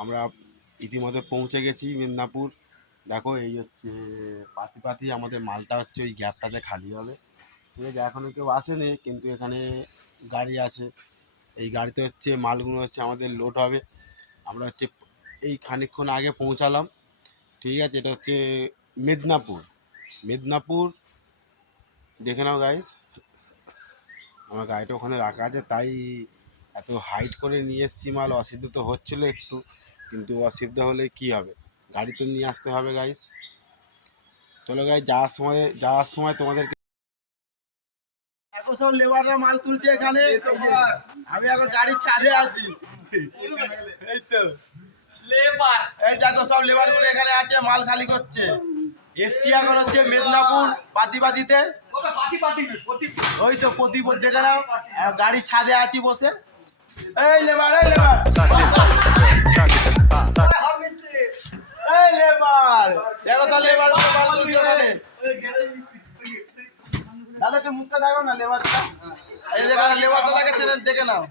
আমরা ইতিমধ্যে পৌঁছে গেছি মেদিনীপুর। দেখো এই হচ্ছে পাতি আমাদের মালটা হচ্ছে ওই গ্যাপটাতে খালি হবে, ঠিক আছে। এখনও কেউ আসেনি, কিন্তু এখানে গাড়ি আছে। এই গাড়িতে হচ্ছে মালগুলো হচ্ছে আমাদের লোড হবে। আমরা হচ্ছে এই খানিকক্ষণ আগে পৌঁছালাম, ঠিক আছে। এটা হচ্ছে মেদিনীপুর দেখে নাও গাইস। আমার গাড়িটা ওখানে রাখা আছে, তাই এত হাইট করে নিয়ে এসেছি মাল। অসুবিধা তো হচ্ছিলো একটু, কিন্তু অসুবিধা হলে কি হবে, গাড়ি তো নিয়ে আসতে হবে গাইস। চলো গাইস, যাওয়ার সময় তোমাদেরকে এখন সব লেবাররা মাল তুলছে এখানে। আমি এখন গাড়ির ছাদে আছি, এই তো লেবার, এই দেখো সব লেবার গুলো এখানে আছে, মাল খালি করছে। এসছি এখন হচ্ছে মেদিনীপুর পাতিতে। ওই তো প্রদীপ দেখে নাও, গাড়ির ছাদে আছি বসে। এই লেবার, এই লেবার, এই লেবার, দেখো তো লেবার দাদা একটু মুখটা দেখো না লেবারটা, এই দেখো লেবারটা দেখে নাও।